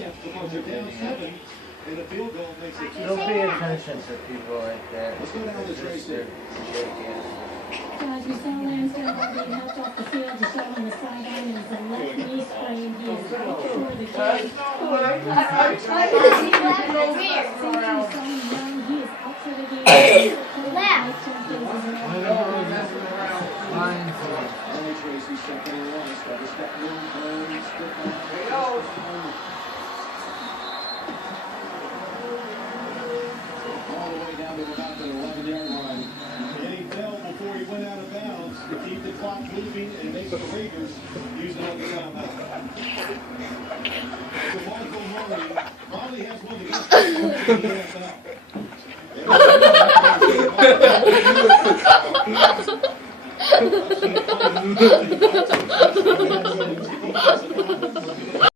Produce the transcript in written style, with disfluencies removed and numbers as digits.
chance because they're down 7, and the field goal makes it 2. Don't pay attention to people like that. Let's go down to Tracy. Guys, we saw Lance Gallagher being helped off the field to show on the sideline as the left knee sprain. He is right before the game. He is out for the game. Only Tracy second and 1. Step all the way down to about the 11-yard line. And he fell before he went out of bounds to keep the clock moving and make the Raiders use another timeout. So Michael Murray probably has one of the best players in the NFL.